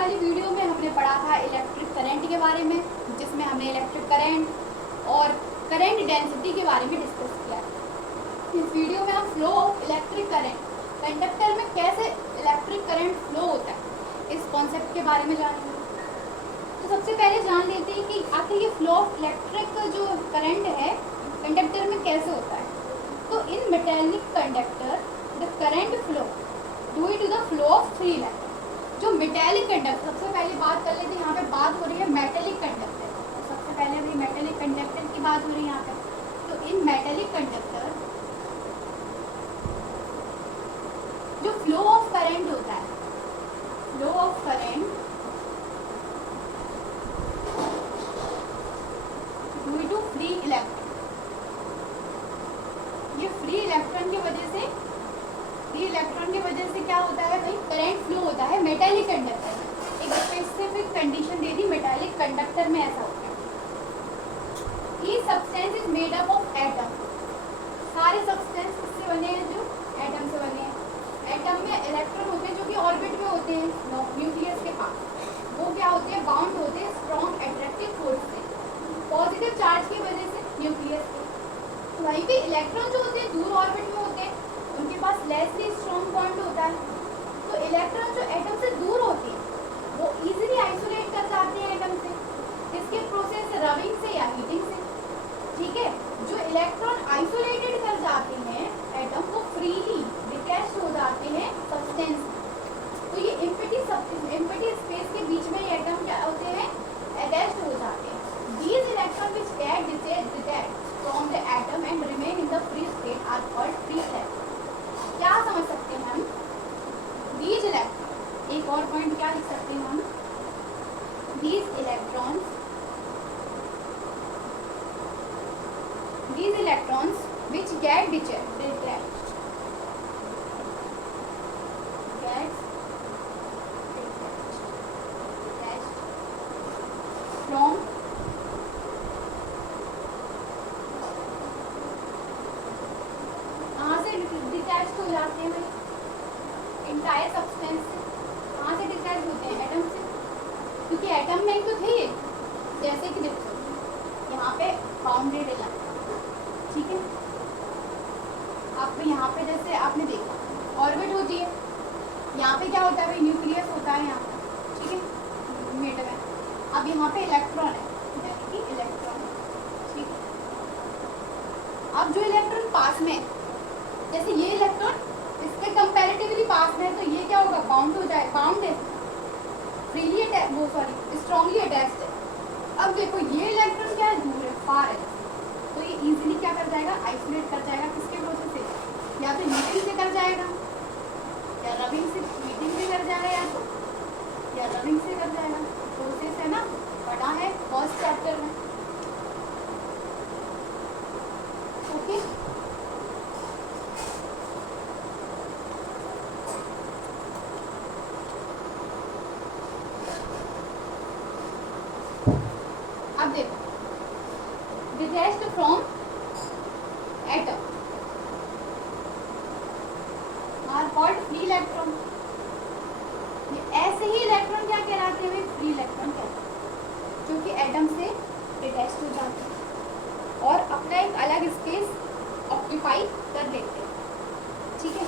वाली वीडियो में हमने पढ़ा था इलेक्ट्रिक करंट के बारे में, जिसमें हमने इलेक्ट्रिक करंट और करंट डेंसिटी के बारे में डिस्कस किया। इस वीडियो में हम flow of electric current, conductor में कैसे इलेक्ट्रिक करंट फ्लो होता है, इस कॉन्सेप्ट के बारे में जानेंगे। तो सबसे पहले जान लेते हैं कि आखिर ये फ्लो ऑफ इलेक्ट्रिक जो करंट है कंडक्टर में कैसे होता है। तो इन metallic conductor the current flow due to the flow of free electron. जो मेटेलिक कंडक्टर, सबसे पहले बात कर लेते हैं, यहाँ पे बात हो रही है मेटेलिक कंडक्टर। तो सबसे पहले अभी मेटेलिक कंडक्टर की बात हो रही है यहाँ पे। तो इन मेटेलिक कंडक्टर जो फ्लो ऑफ करंट होता है, flow of current due to free electron, ये फ्री इलेक्ट्रॉन की वजह से क्या होता है भाई, करंट फ्लो होता है मेटेलिक कंडक्टर में। एक स्पेसिफिक कंडीशन दे दी, मेटेलिक कंडक्टर में ऐसा होता है। ये substance is made up of atom. सारे सब्सटेंस किससे बने हैं, जो एटम से बने हैं। एटम में इलेक्ट्रॉन होते हैं जो कि ऑर्बिट में होते हैं न्यूक्लियस के पास। वो क्या होते हैं, बाउंड होते हैं स्ट्रॉन्ग एट्रैक्टिव फोर्स से, पॉजिटिव चार्ज की वजह से न्यूक्लियस के। वहीं पे इलेक्ट्रॉन जो होते हैं दूर ऑर्बिट में होते हैं, उनके पास लेसली स्ट्रॉन्ग बॉन्ड होता है। तो इलेक्ट्रॉन जो एटम से दूर होते हैं वो इजीली आइसोलेट कर जाते हैं एटम से, इसके प्रोसेस रबिंग से या हीटिंग से। ठीक है, जो इलेक्ट्रॉन आइसोलेटेड कर जाते हैं एटम, वो फ्रीली डिटैच्ड हो जाते हैं सब्सटेंस। तो ये एम्प्टी स्पेस के बीच में एटम क्या होते हैं, अटैच्ड हो जाते हैं। These electron which get detached from the atom and remain in the free state are called free electron. क्या समझ सकते हैं हम, दीज इलेक्ट्रॉन, एक और पॉइंट क्या लिख सकते हैं हम, these electrons which get detached from कहाँ से डिटैच हो जाते हैं भाई, इंटायर सब्सटेंस से। कहाँ से डिटैच होते हैं, एटम से, क्योंकि एटम में तो थे। जैसे कि देखो यहाँ पे बाउंडेड इलेक्ट्रॉन, ठीक है, आप यहाँ पे जैसे आपने देखा ऑर्बिट होती है, यहाँ पे क्या होता है भाई, न्यूक्लियस होता है यहाँ पे, ठीक है, मेटल है। अब यहाँ पे इलेक्ट्रॉन है, यानी कि इलेक्ट्रॉन, ठीक है। अब जो इलेक्ट्रॉन पास में, जैसे ये इलेक्ट्रॉन इसके कंपैरेटिवली पास में है, तो ये क्या होगा, बाउंड हो जाए, बाउंड है, फ्रीली स्ट्रॉन्गली अटैच्ड है। अब देखो ये इलेक्ट्रॉन क्या है, दूर है, फार है, तो ये इजीली क्या कर जाएगा, आइसोलेट कर जाएगा। किसके प्रोसेस से, या तो हीटिंग से कर जाएगा, या रबिंग से, हीटिंग से कर जाएगा, या रबिंग से कर जाएगा। प्रोसेस है ना, पढ़ा है फर्स्ट चैप्टर में। ओके, अब देखो detached from atom are called free electron. ये ऐसे ही इलेक्ट्रॉन क्या कहलाते हैं, फ्री इलेक्ट्रॉन कहलाते हैं, क्योंकि एटम से डिटैच्ड हो जाते हैं और अपना एक अलग स्पेस ऑक्यूपाई कर लेते हैं। ठीक है,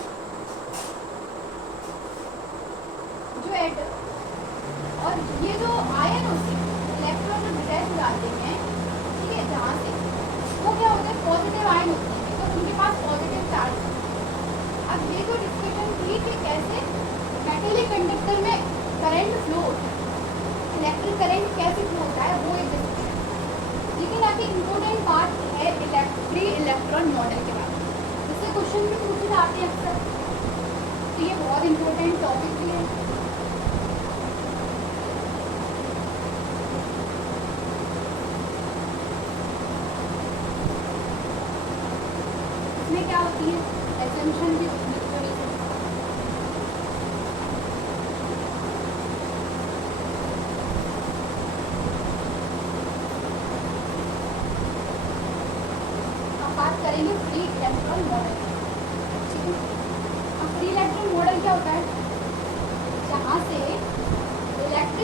जो एटम और ये जो आयन होते हैं, इलेक्ट्रॉन जो डिटैच हो जाते हैं, ठीक है, जहाँ से, वो क्या होते हैं, पॉजिटिव आयन होते हैं, तो उनके पास पॉजिटिव चार्ज है। अब ये जो डिस्कशन थी कि कैसे मेटेलिक कंडक्टर में करंट फ्लो होता है, इलेक्ट्रिक करंट कैसे फ्लो होता है, वो एक डिस्कशन। लेकिन अभी इम्पोर्टेंट बात है फ्री इलेक्ट्रॉन मॉडल के बारे में, जिससे क्वेश्चन भी पूछे जाते हैं अक्सर, तो ये बहुत इंपॉर्टेंट टॉपिक भी है। इसमें क्या होती है, एजम्पशन भी होती है। बात करेंगे फ्री इलेक्ट्रॉन मॉडल, ठीक है। अब फ्री इलेक्ट्रॉन मॉडल क्या होता है, जहाँ से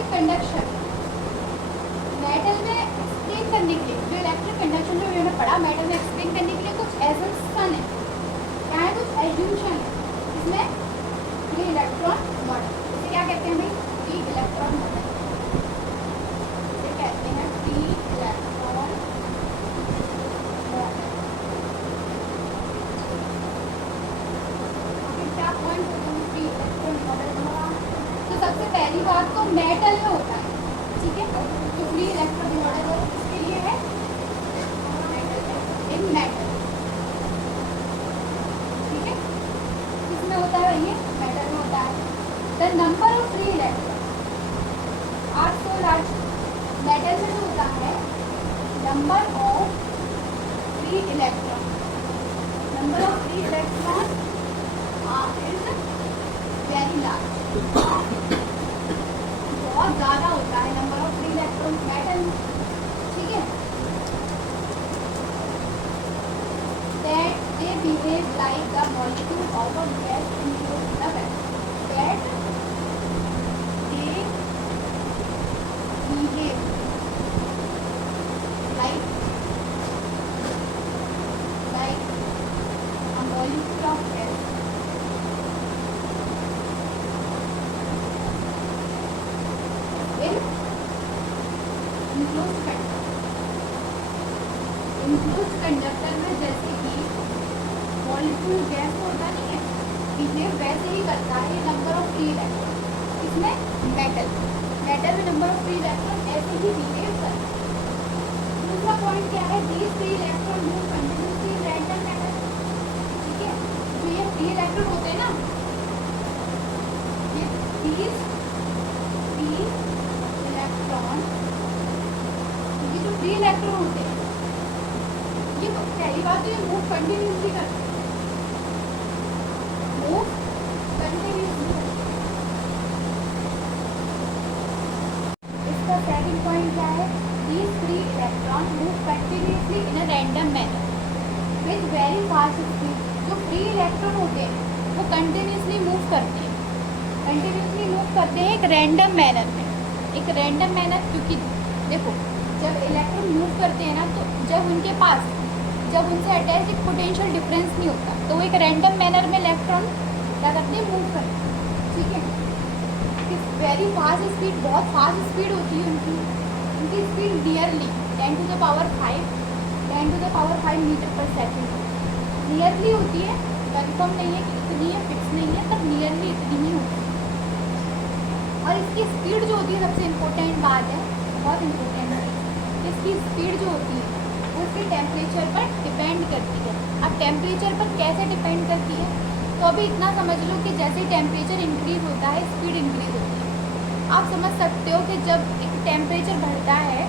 इलेक्ट्रिक कंडक्शन, मेटल में एक्सप्लेन करने के लिए, जो इलेक्ट्रिक कंडक्शन जो मैंने पढ़ा मेटल में एक्सप्लेन करने के लिए कुछ एजम्पशन है, क्या है, कुछ एज्यूशन है। इसमें फ्री इलेक्ट्रॉन मॉडल, इसे क्या कहते हैं भाई, फ्री इलेक्ट्रॉन मॉडल, इसे कहते हैं फ्री इलेक्ट्रॉन मॉडल। क्या पॉइंट होते हैं फ्री इलेक्ट्रॉन मॉडल का? तो सबसे पहली बात तो मेटल में होता है, ठीक है, तो फ्री इलेक्ट्रॉन मॉडल इसके लिए है इन मेटल, ठीक है, किसमें होता है ये, मेटल में होता है। The number of free electron are so large, metal में जो होता है number of free electron, number of free electron is very large, बहुत ज़्यादा होता है number of free electron metal, ठीक है। That they behave like the molecule of a gas includes the vacuum. That they behave like a molecule of gas. Enclosed conductor में जैसे कि molecule gas होता नहीं है, बिहेव वैसे ही करता है नंबर ऑफ फ्री इलेक्ट्रॉन, इसमें मेटल में नंबर ऑफ फ्री इलेक्ट्रॉन ऐसे ही बिहेव करता है। दूसरा पॉइंट क्या है, these free electron move continuously in random manner, ठीक है, तो ये फ्री इलेक्ट्रॉन होते हैं ना, ये दीज फ्री इलेक्ट्रॉन, ये जो फ्री इलेक्ट्रॉन होते हैं ये तो पहली बात तो ये मूव कंटिन्यूसली करते हैं, मूव कंटिन्यूसली। इसका सेकंड पॉइंट क्या है, these free electron move continuously in a random manner with very fast speed. जो फ्री इलेक्ट्रॉन होते हैं वो कंटिन्यूसली मूव करते हैं एक रैंडम मैनर में, एक रैंडम मैनर, क्योंकि देखो जब इलेक्ट्रॉन मूव करते हैं ना तो जब उनसे अटैच एक पोटेंशियल डिफरेंस नहीं होता तो वो एक रैंडम मैनर में इलेक्ट्रॉन क्या करते हैं, मूव करते हैं, ठीक है। वेरी फास्ट स्पीड, बहुत फास्ट स्पीड होती है उनकी speed nearly 10 to the power 5 metre per second, nearly होती है, कंफर्म नहीं है कि इतनी है, फिक्स नहीं है, तब नियरली इतनी ही होती है। और इसकी स्पीड जो होती है, सबसे इम्पोर्टेंट बात है, बहुत इम्पोर्टेंट है, इसकी स्पीड जो होती है उसके टेम्परेचर पर डिपेंड करती है। अब टेम्परेचर पर कैसे डिपेंड करती है, तो अभी इतना समझ लो कि जैसे ही टेम्परेचर इंक्रीज होता है स्पीड इंक्रीज होती है। आप समझ सकते हो कि जब एक टेम्परेचर बढ़ता है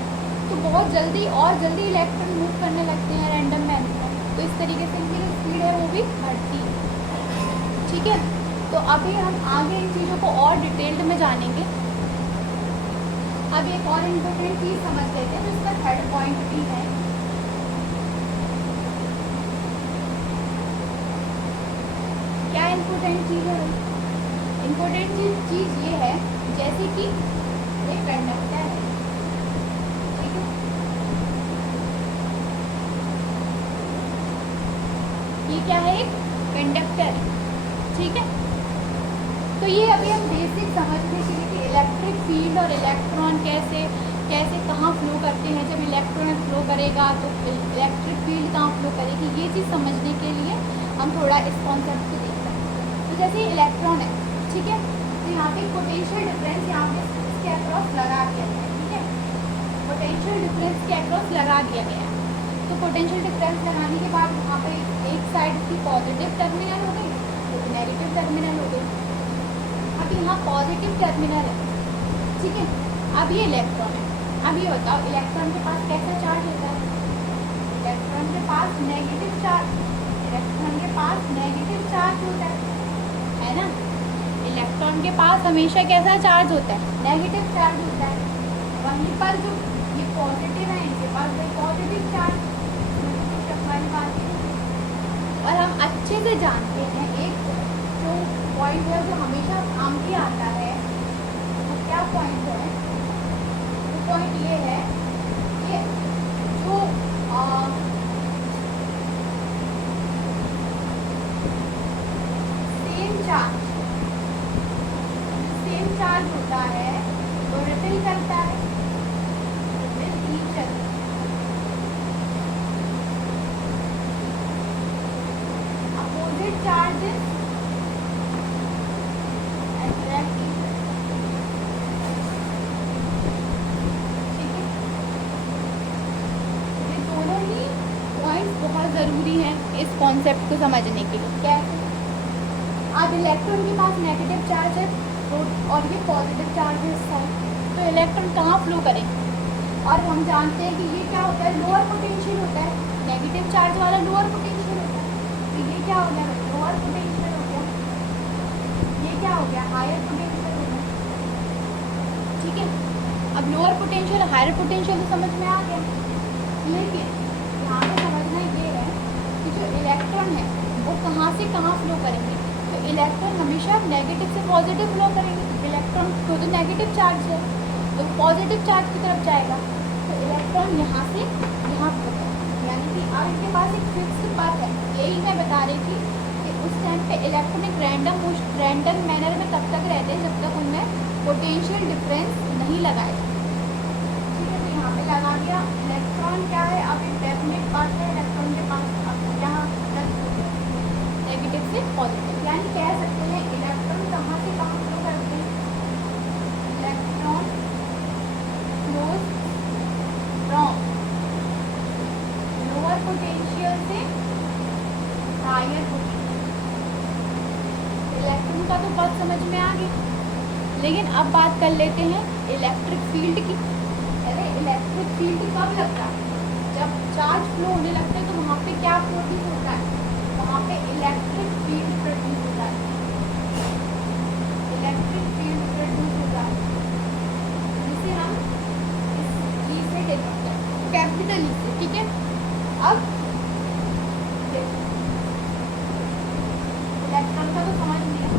तो बहुत जल्दी और जल्दी इलेक्ट्रॉन मूव करने लगते हैं रैंडम मैनर में, तो इस तरीके से इनकी जो स्पीड है वो भी बढ़ती है, ठीक है। तो अभी हम आगे इन चीज़ों को और डिटेल्ड में जानेंगे। अब एक और इम्पोर्टेंट चीज़ समझ लेते हैं, तो इसका थर्ड पॉइंट भी है, क्या इम्पोर्टेंट चीज़ है, इम्पोर्टेंट चीज़ ये है जैसे कि एक कंडक्टर है, ठीक है, ये क्या है, एक कंडक्टर है, ठीक है। तो ये अभी हम बेसिक समझने के लिए कि इलेक्ट्रिक फील्ड और इलेक्ट्रॉन कैसे कहाँ फ्लो करते हैं, जब इलेक्ट्रॉन फ्लो करेगा तो इलेक्ट्रिक फील्ड कहाँ फ्लो करेगी, ये चीज़ समझने के लिए हम थोड़ा इस कॉन्सेप्ट को देखते हैं। तो जैसे इलेक्ट्रॉन है, ठीक है, तो यहाँ पे पोटेंशियल डिफरेंस यहाँ पे इसके अक्रॉस लगा दिया गया है, ठीक है, पोटेंशियल डिफरेंस के अक्रॉस लगा दिया गया है। तो पोटेंशियल डिफरेंस लगाने के बाद वहाँ पे एक साइड की पॉजिटिव टर्मिनल हो गई, एक नेगेटिव टर्मिनल हो गई। अब यहाँ पॉजिटिव टर्मिनल है, ठीक है, अब ये इलेक्ट्रॉन है। अब ये बताओ इलेक्ट्रॉन के पास कैसा चार्ज होता है, इलेक्ट्रॉन के पास नेगेटिव चार्ज, इलेक्ट्रॉन के पास नेगेटिव चार्ज होता है ना, इलेक्ट्रॉन के पास हमेशा कैसा चार्ज होता है, नेगेटिव चार्ज होता है। वहीं पर जो ये पॉजिटिव है इनके पास भाई पॉजिटिव चार्ज वाली बात है। और हम अच्छे से जानते हैं एक जो पॉइंट है जो हमेशा काम के आता है, वो क्या पॉइंट है, पॉइंट ये है कि जो सेम चार्ज होता है वो रिपेल करता है with each other। Opposite charges attract each other। ठीक है, ये दोनों ही पॉइंट्स बहुत ज़रूरी हैं इस कॉन्सेप्ट को समझने के लिए। कैसे? अब इलेक्ट्रॉन के पास नेगेटिव चार्ज है और ये पॉजिटिव चार्ज है इस साइड, तो इलेक्ट्रॉन कहाँ फ्लो करेंगे? और हम जानते हैं कि ये क्या होता है, लोअर पोटेंशियल होता है, नेगेटिव चार्ज वाला लोअर पोटेंशियल होता है। तो ये क्या हो गया, लोअर पोटेंशियल हो गया, ये क्या हो गया, हायर पोटेंशियल हो गया। ठीक है, अब लोअर पोटेंशियल हायर पोटेंशियल तो समझ में आ गया, लेकिन यहाँ पे समझना ये है कि जो इलेक्ट्रॉन है वो कहाँ से कहाँ फ्लो करेंगे। तो इलेक्ट्रॉन हमेशा नेगेटिव से पॉजिटिव फ्लो करेंगे। इलेक्ट्रॉन तो नेगेटिव चार्ज है तो पॉजिटिव चार्ज की तरफ जाएगा, तो इलेक्ट्रॉन यहाँ से यहाँ फ्लो करेगा। यानी कि अब इनके पास एक फिक्स्ड पाथ है। यही मैं बता रही थी कि उस टाइम पे इलेक्ट्रॉन एक रैंडम मैनर में तब तक रहते हैं जब तक उनमें पोटेंशियल डिफरेंस नहीं लगाए। ठीक है, तो यहाँ पे लगा दिया। इलेक्ट्रॉन क्या है, अब एक डेफिनेट पाथ है इलेक्ट्रॉन के पास, अब यहाँ नेगेटिव से पॉजिटिव, यानी कह सकते हैं इलेक्ट्रॉन कहाँ से कहाँ फ्लो करते हैं। Electron flows from lower potential से हायर पोटेंशियल। इलेक्ट्रॉन का तो बहुत समझ में आ गई, लेकिन अब बात कर लेते हैं इलेक्ट्रिक फील्ड की। अरे इलेक्ट्रिक फील्ड कब लगता है, जब चार्ज फ्लो होने लगता है तो वहाँ पे क्या प्रोड्यूस होता है, वहाँ पे इलेक्ट्रिक फील्ड प्रोड्यूस होता है। इलेक्ट्रिक फील्ड प्रोड्यूस होता है जिसे हम इस ई से डिनोट करते हैं, कैपिटल ई से। ठीक है, अब इलेक्ट्रॉन का तो समझ लिया,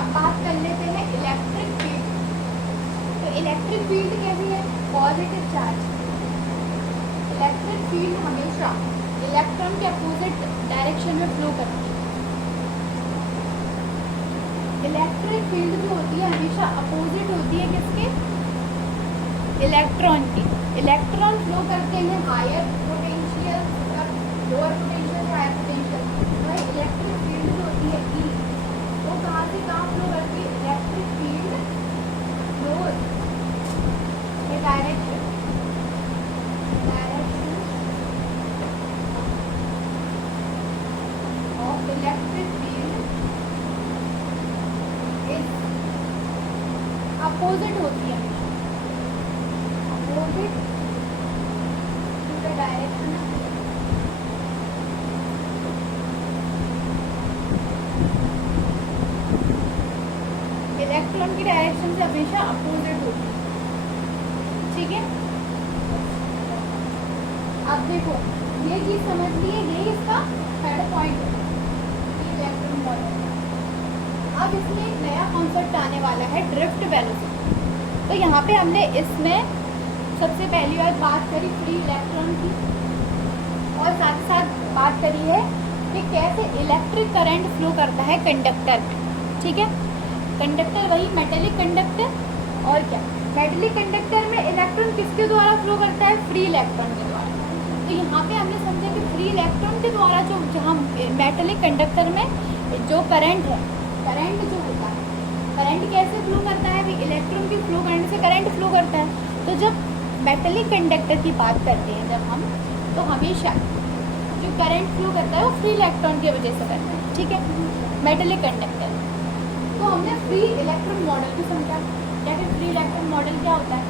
अब बात कर लेते हैं इलेक्ट्रिक फील्ड। तो इलेक्ट्रिक फील्ड कैसी है, पॉजिटिव चार्ज। इलेक्ट्रिक फील्ड हमेशा इलेक्ट्रॉन के अपोजिट डायरेक्शन में फ्लो करती है। इलेक्ट्रिक फील्ड जो होती है हमेशा अपोजिट होती है किसके, इलेक्ट्रॉन की। इलेक्ट्रॉन फ्लो करते हैं हायर पोटेंशियल, लोअर पोटेंशियल से हायर पोटेंशियल। वही इलेक्ट्रिक फील्ड जो होती है ई, वो कहाँ से कहाँ फ्लो करती है, इलेक्ट्रिक फील्ड फ्लोज ये direction electric field is opposite होती है, opposite to the direction of electron की डायरेक्शन से हमेशा अपोजिट होती है। ठीक है, अब देखो ये चीज समझ लिए, यही इसका थर्ड पॉइंट है इलेक्ट्रॉन मॉडल। अब इसमें एक नया कॉन्सेप्ट आने वाला है, ड्रिफ्ट वेलोसिटी। तो यहाँ पे हमने इसमें सबसे पहली बात करी फ्री इलेक्ट्रॉन की, और साथ साथ बात करी है कि कैसे इलेक्ट्रिक करंट फ्लो करता है कंडक्टर में। ठीक है, कंडक्टर वही मेटेलिक कंडक्टर, और क्या मेटेलिक कंडक्टर में इलेक्ट्रॉन किसके द्वारा फ्लो करता है, फ्री इलेक्ट्रॉन के द्वारा। तो यहाँ पे हमने समझा कि फ्री इलेक्ट्रॉन के द्वारा जो जहाँ मेटेलिक कंडक्टर में जो करंट है, करंट जो होता है, करंट कैसे फ्लो करता है, भी इलेक्ट्रॉन की फ्लो करने से करंट फ्लो करता है। तो जब मेटेलिक कंडक्टर की बात करते हैं जब हम, तो हमेशा जो करंट फ्लो करता है वो फ्री इलेक्ट्रॉन की वजह से करता है। ठीक है, मेटेलिक कंडक्टर। तो हमने फ्री इलेक्ट्रॉन मॉडल भी समझा, क्या कि फ्री इलेक्ट्रॉन मॉडल क्या होता है।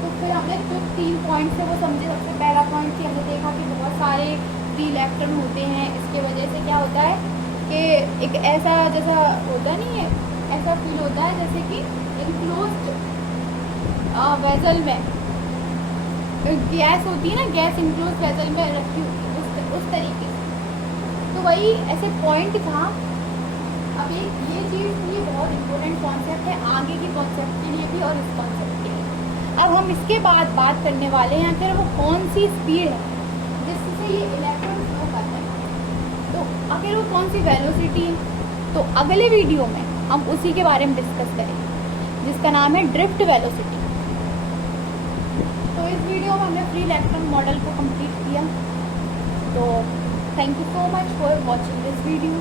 तो फिर हमने जो 3 पॉइंट थे वो समझे। सबसे पहला पॉइंट कि हमने देखा कि बहुत सारे फ्री इलेक्ट्रॉन होते हैं, इसके वजह से क्या होता है कि एक ऐसा जैसा होता नहीं है, ऐसा फील होता है जैसे कि इनक्लोज्ड वेसल में गैस होती है ना, गैस इनक्लोज वेसल में रखी होती है, उस तरीके से। तो वही ऐसे पॉइंट था। अब एक ये चीज़ ये बहुत इम्पोर्टेंट कॉन्सेप्ट है आगे की कॉन्सेप्ट के लिए भी और इस कॉन्सेप्ट के लिए। अब हम इसके बाद बात करने वाले हैं आखिर वो कौन सी स्पीड है जिससे ये इलेक्ट्रॉन फ्लो करते हैं, तो आखिर वो कौन सी वेलोसिटी है। तो अगले वीडियो में हम उसी के बारे में डिस्कस करेंगे जिसका नाम है ड्रिफ्ट वेलोसिटी। तो इस वीडियो में हमने फ्री इलेक्ट्रॉन मॉडल को कंप्लीट किया। तो thank you so much for watching this video.